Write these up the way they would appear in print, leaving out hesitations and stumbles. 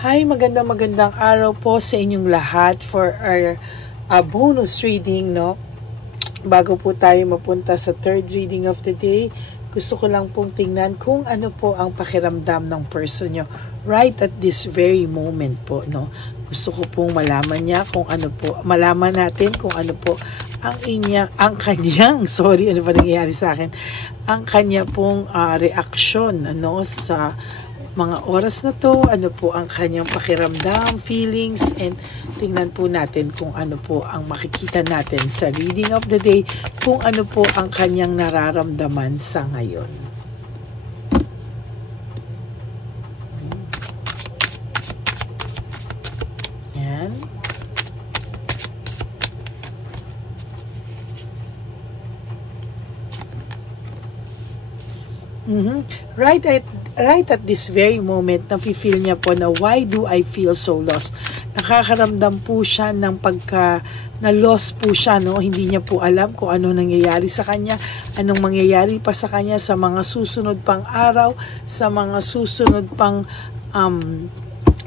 Hi, magandang araw po sa inyong lahat for our bonus reading, no? Bago po tayo mapunta sa third reading of the day, gusto ko lang pong tingnan kung ano po ang pakiramdam ng person nyo right at this very moment po, no? Gusto ko pong malaman niya kung ano po, malaman natin kung ano po ang kanyang, sorry, ano pa nangyayari sa akin, ang kanya pong reaksyon, ano, sa mga oras na to, ano po ang kanyang pakiramdam, feelings, and tingnan po natin kung ano po ang makikita natin sa reading of the day, kung ano po ang kanyang nararamdaman sa ngayon. Yan. Right at this very moment, nafe-feel niya po na why do I feel so lost? Nakakaramdam po siya ng na-lost po siya, no? Hindi niya po alam kung ano nangyayari sa kanya, anong mangyayari pa sa kanya sa mga susunod pang araw, sa mga susunod pang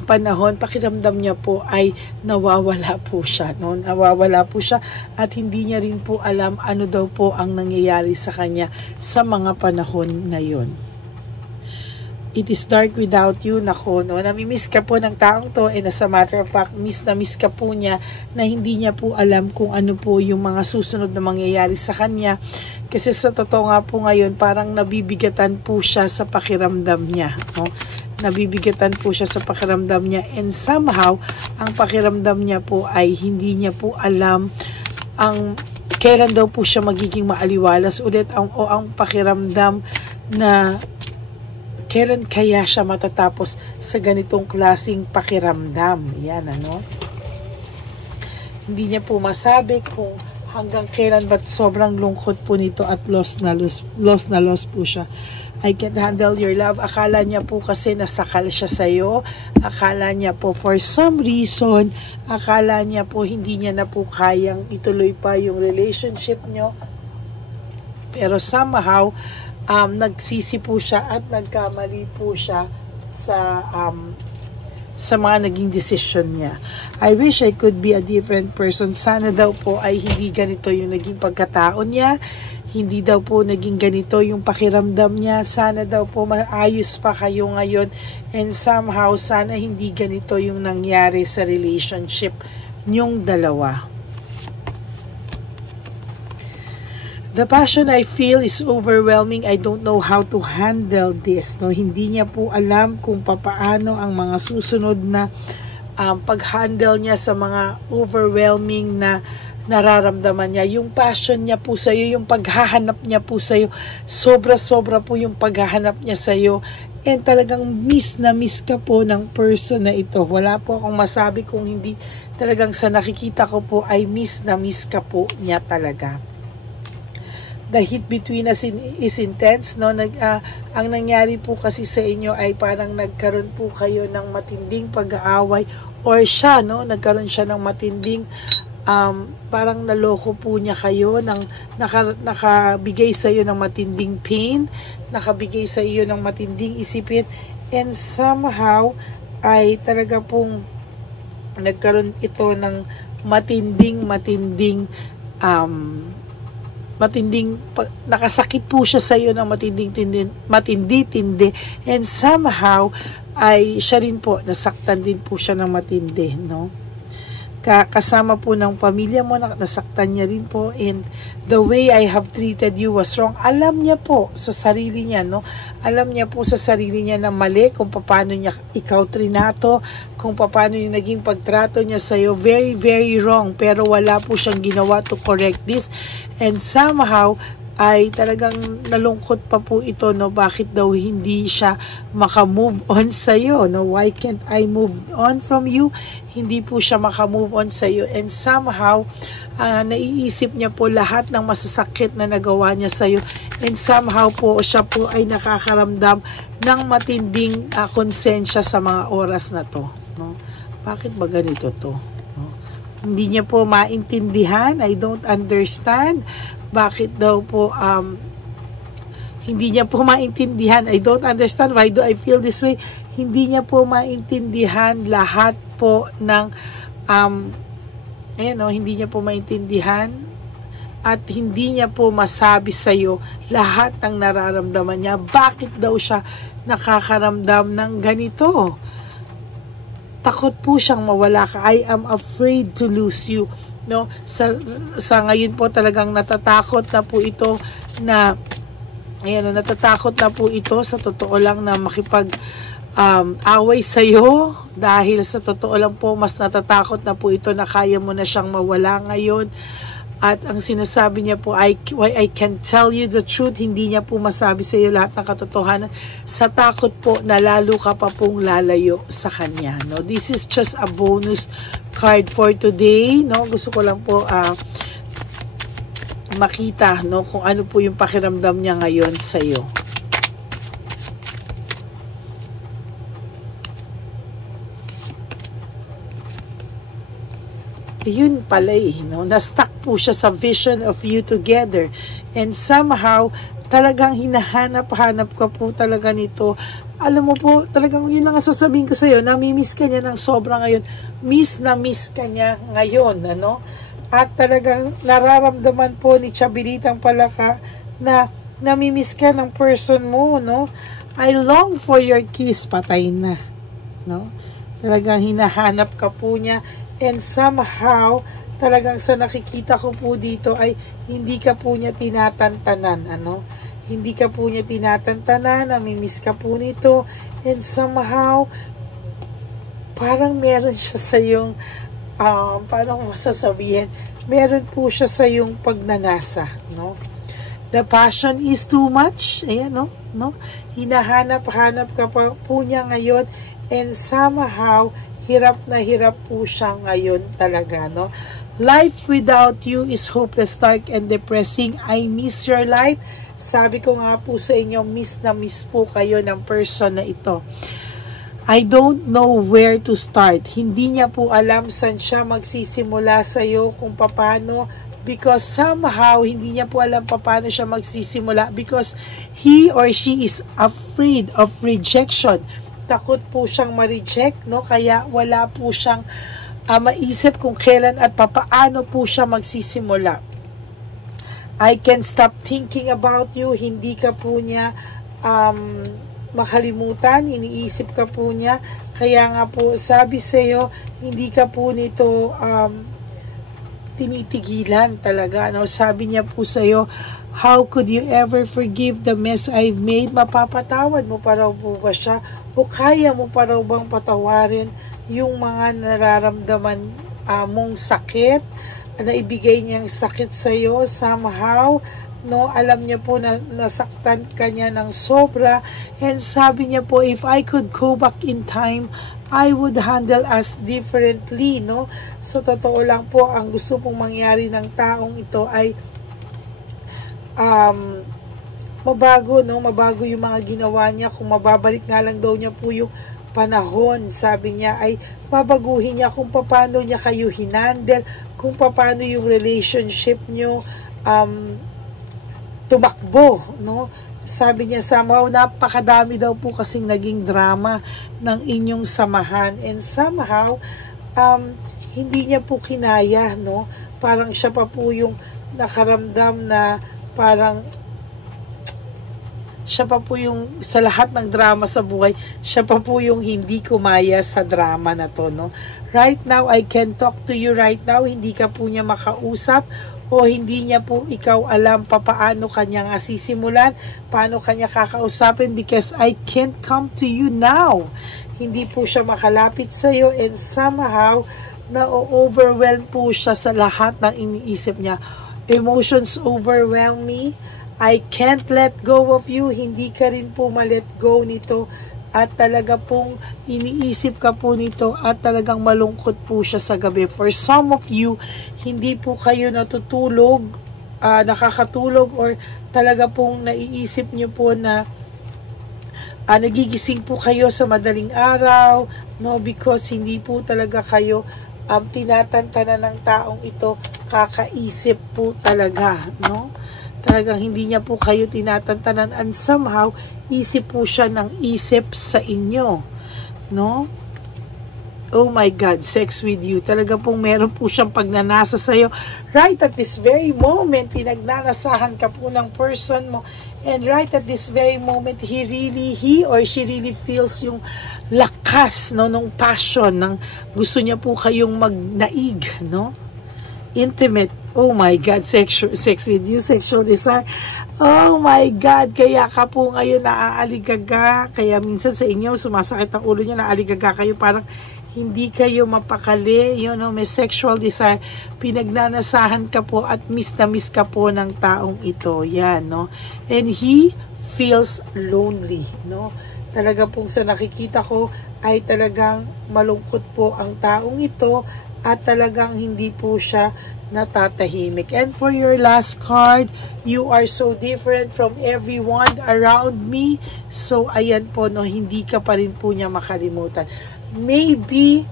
panahon. Pakiramdam niya po ay nawawala po siya, no? Nawawala po siya at hindi niya rin po alam ano daw po ang nangyayari sa kanya sa mga panahon ngayon. It is dark without you. Nako, no? Namimiss ka po ng taong to, and as a matter of fact, miss ka po niya na hindi niya po alam kung ano po yung mga susunod na mangyayari sa kanya. Kasi sa totoo nga po ngayon, parang nabibigatan po siya sa pakiramdam niya, no? Nabibigatan po siya sa pakiramdam niya, and somehow, ang pakiramdam niya po ay hindi niya po alam kailan daw po siya magiging maaliwalas ulit, ang pakiramdam na kailan kaya siya matatapos sa ganitong klaseng pakiramdam. Yan, ano? Hindi niya po masabi kung hanggang kailan, but sobrang lungkot po nito at lost na lost po siya. I can't handle your love. Akala niya po kasi nasakal siya sa'yo. Akala niya po for some reason, akala niya po hindi niya na po kayang ituloy pa yung relationship nyo. Pero somehow, nagsisi po siya at nagkamali po siya sa mga naging decision niya. I wish I could be a different person. Sana daw po ay hindi ganito yung naging pagkatao niya. Hindi daw po naging ganito yung pakiramdam niya. Sana daw po maayos pa kayo ngayon. And somehow, sana hindi ganito yung nangyari sa relationship niyong dalawa. The passion I feel is overwhelming. I don't know how to handle this. No, hindi niya po alam kung papaano ang mga susunod na pag-handle niya sa mga overwhelming na nararamdaman niya. Yung passion niya po sa iyo, yung paghahanap niya po sa iyo, sobra-sobra po yung paghahanap niya sa iyo. And talagang miss na miss ka po ng person na ito. Wala po akong masabi kung hindi talagang sa nakikita ko po ay miss na miss ka po niya talaga. The heat between us is intense, no? Ang nangyari po kasi sa inyo ay parang nagkaroon po kayo ng matinding pag-aaway, or siya, no? Nagkaroon siya ng matinding parang naloko po niya kayo, nakabigay sa iyo ng matinding pain, nakabigay sa iyo ng matinding isipin, and somehow ay talaga pong nagkaroon ito ng matinding nakasakit po siya sa iyo ng matindi, and somehow ay siya rin po nasaktan din po siya ng matindi, no? Kasama po ng pamilya mo, nasaktan niya rin po, and the way I have treated you was wrong. Alam niya po sa sarili niya, no? Alam niya po sa sarili niya na mali kung paano niya ikaw trinato, kung paano yung naging pagtrato niya sa iyo. Very, very wrong. Pero wala po siyang ginawa to correct this. And somehow, ay talagang nalungkot pa po ito, no? Bakit daw hindi siya makamove on sa iyo, no? Why can't I move on from you? Hindi po siya makamove on sa iyo, and somehow naiisip niya po lahat ng masasakit na nagawa niya sa iyo, and somehow po siya po ay nakakaramdam ng matinding konsensya sa mga oras na to, no? Bakit ba ganito to, no? Hindi niya po maintindihan. I don't understand bakit daw po Hindi niya po maintindihan. I don't understand, why do I feel this way? Hindi niya po maintindihan lahat po ng hindi niya po maintindihan at hindi niya po masabi sa iyo lahat ng nararamdaman niya. Bakit daw siya nakakaramdam ng ganito? Takot po siyang mawala ka. I am afraid to lose you. No, sa ngayon po talagang natatakot na po ito na natatakot na po ito sa totoo lang na makipag away sa iyo, dahil sa totoo lang po mas natatakot na po ito na kaya mo na siyang mawala ngayon. At ang sinasabi niya po, I can tell you the truth, hindi niya po masabi sa iyo lahat ng katotohanan sa takot po na lalo ka pa pong lalayo sa kanya. No? This is just a bonus card for today. No? Gusto ko lang po makita kung ano po yung pakiramdam niya ngayon sa iyo. Yun pala na-stuck po siya sa vision of you together, and somehow talagang hinahanap-hanap ka po talaga nito. Alam mo po, talagang yun lang ang sasabihin ko sa iyo, namimiss ka niya ng sobra ngayon. Miss na miss ka niya ngayon, at talagang nararamdaman po ni Chabelitang Palaka na namimiss ka ng person mo, I long for your kiss, patay na, talagang hinahanap ka po niya. And somehow, talagang sa nakikita ko po dito ay hindi ka po niya tinatantanan. Hindi ka po niya tinatantanan, namimiss ka po nito. And somehow, parang meron siya sa yung, paano masasabihin, meron po siya sa yung pagnanasa. The passion is too much. Ayan, hinahanap-hanap ka po niya ngayon. And somehow, hirap na hirap po siya ngayon talaga, Life without you is hopeless, dark, and depressing. I miss your light. Sabi ko nga po sa inyo, miss na miss po kayo ng person na ito. I don't know where to start. Hindi niya po alam saan siya magsisimula sa iyo, kung paano, because somehow, hindi niya po alam paano siya magsisimula because he or she is afraid of rejection. Takot po siyang ma-reject, kaya wala po siyang maisip kung kailan at papaano po siya magsisimula. I can't stop thinking about you. Hindi ka po niya makalimutan, iniisip ka po niya. Kaya nga po, sabi sa iyo, hindi ka po nito tinitigilan talaga. Sabi niya po sa iyo, how could you ever forgive the mess I've made? Mapapatawad mo pa raw po ba siya? O kaya mo pa raw bang patawarin yung mga nararamdaman mong sakit? Na ibigay niyang sakit sa iyo somehow? Alam niya po na nasaktan ka niya ng sobra. And sabi niya po, if I could go back in time, I would handle us differently. So, totoo lang po, ang gusto pong mangyari ng taong ito ay mabago, mabago yung mga ginawa niya. Kung mababalik nga lang daw niya po yung panahon, sabi niya, ay babaguhin niya kung paano niya kayo hinandle, kung paano yung relationship niyo tumakbo, Sabi niya, somehow, napakadami daw po kasing naging drama ng inyong samahan, and somehow, hindi niya po kinaya, Parang siya pa po yung nakaramdam na parang siya pa po yung sa lahat ng drama sa buhay, siya pa po yung hindi kumaya sa drama na to, Right now, I can talk to you right now. Hindi ka po niya makausap o hindi niya po ikaw alam paano kanya nga sisimulan, paano kanya kakausapin because I can't come to you now. Hindi po siya makalapit sa iyo and somehow na-overwhelm po siya sa lahat ng iniisip niya. Emotions overwhelm me. I can't let go of you. Hindi ka rin po ma-let go nito. At talaga pong iniisip ka po nito at talagang malungkot po siya sa gabi. For some of you, hindi po kayo natutulog, nakakatulog or talaga pong naiisip nyo po na nagigising po kayo sa madaling araw, because hindi po talaga kayo tinatantanan ng taong ito, kakaisip po talaga, no? Talagang hindi niya po kayo tinatantanan, and somehow isip po siya ng isip sa inyo, no? Oh my God, sex with you. Talaga pong meron po siyang pagnanasa sa'yo. Right at this very moment, pinagnanasahan ka po ng person mo. And right at this very moment, he or she really feels yung lakas, no, nung passion, ng gusto niya po kayong magnaig, no? Intimate. Oh my God, sex with you, sexual desire. Oh my God, kaya ka po ngayon naaaligaga. Kaya minsan sa inyo, sumasakit ang ulo niya, naaaligaga kayo, parang hindi kayo mapakali, you know, may sexual desire, pinagnanasahan ka po at miss na miss ka po ng taong ito, yan, no? And he feels lonely, no? Talaga pong sa nakikita ko ay talagang malungkot po ang taong ito at talagang hindi po siya natatahimik. And for your last card, you are so different from everyone around me. So, ayan po, no, hindi ka pa rin po niya makalimutan. Maybe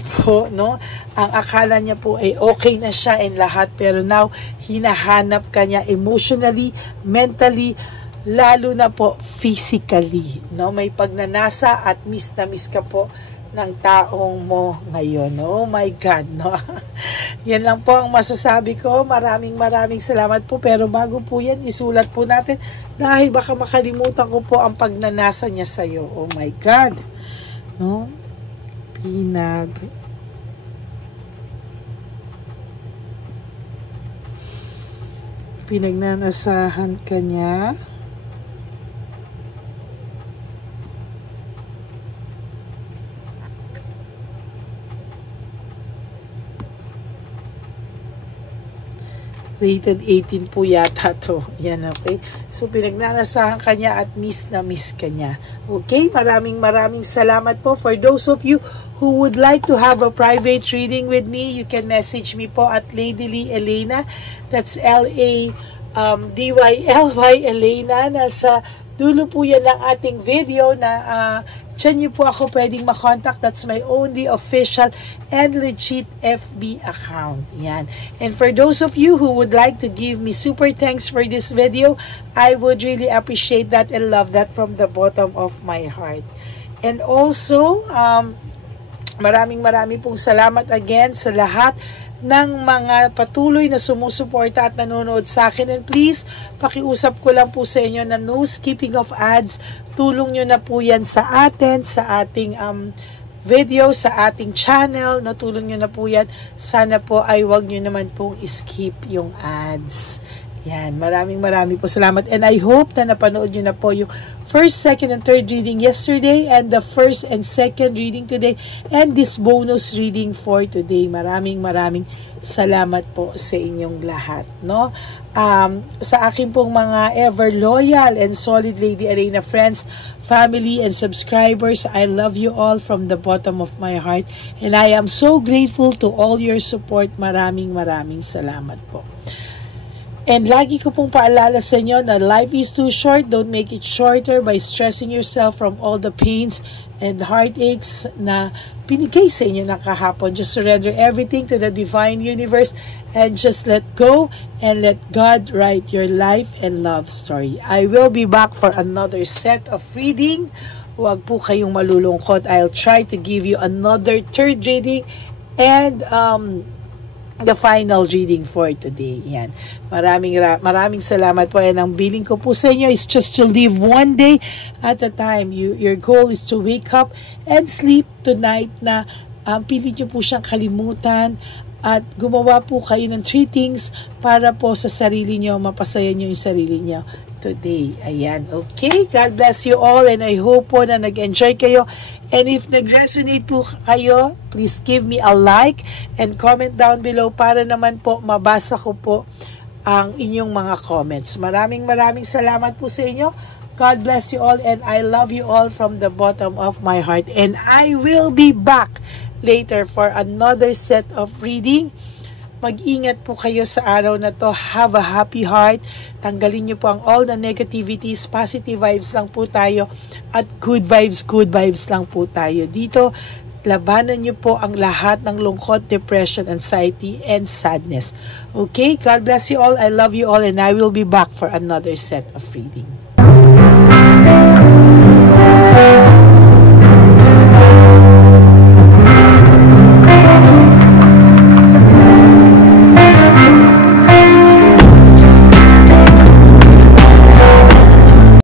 po, no, ang akala niya po ay okay na siya in lahat, pero now, hinahanap ka niya emotionally, mentally, lalo na po physically, no, may pagnanasa at miss na miss ka po ng taong mo ngayon. Oh my God, no? Yan lang po ang masasabi ko. Maraming salamat po. Pero bago po yan, isulat po natin dahil baka makalimutan ko po ang pagnanasa niya sa'yo. Oh my God. No? Pinagnanasahan ka niya. Rated 18 po yata to. Yan, okay? So, pinagnanasahan ka niya at miss na miss ka niya. Okay? Maraming salamat po. For those of you who would like to have a private reading with me, you can message me po at Lady Lee Elena. That's L-A-D-Y-L-Y Elena. Nasa dulo po yan ng ating video na dyan niyo po ako pwedeng makontak. That's my only official and legit FB account. Yan. And for those of you who would like to give me super thanks for this video, I would really appreciate that and love that from the bottom of my heart. And also, maraming pong salamat again sa lahat ng mga patuloy na sumusuporta at nanonood sa akin. And please, pakiusap ko lang po sa inyo na no skipping of ads. Tulong nyo na po yan sa atin, sa ating video, sa ating channel. Natulong nyo na po yan. Sana po ay wag nyo naman pong skip yung ads. Yan, maraming po salamat. And I hope na napanood nyo na po yung first, second, and third reading yesterday, and the first and second reading today, and this bonus reading for today. Maraming salamat po sa inyong lahat, no? Sa akin pong mga ever loyal and solid Lady Elena friends, family, and subscribers, I love you all from the bottom of my heart, and I am so grateful to all your support. Maraming salamat po. And lagi ko pong paalala sa inyo na life is too short. Don't make it shorter by stressing yourself from all the pains and heartaches na binigay sa inyo ng kahapon. Just surrender everything to the divine universe and just let go and let God write your life and love story. I will be back for another set of reading. Huwag po kayong malulungkot. I'll try to give you another third reading and the final reading for today. Yan. Maraming salamat po. And ang billing ko po sa inyo is just to live one day at a time. Your goal is to wake up and sleep tonight na pilit nyo po siyang kalimutan at gumawa po kayo ng 3 things para po sa sarili nyo, mapasaya nyo yung sarili nyo today. Ayan. Okay? God bless you all, and I hope po na nag-enjoy kayo. And if nag-resonate po kayo, please give me a like and comment down below para naman po mabasa ko po ang inyong mga comments. Maraming salamat po sa inyo. God bless you all, and I love you all from the bottom of my heart. And I will be back later for another set of reading. Mag-ingat po kayo sa araw na to. Have a happy heart. Tanggalin niyo po ang all the negativities. Positive vibes lang po tayo. At good vibes lang po tayo. Dito, Labanan niyo po ang lahat ng lungkot, depression, anxiety, and sadness. Okay? God bless you all. I love you all, and I will be back for another set of reading.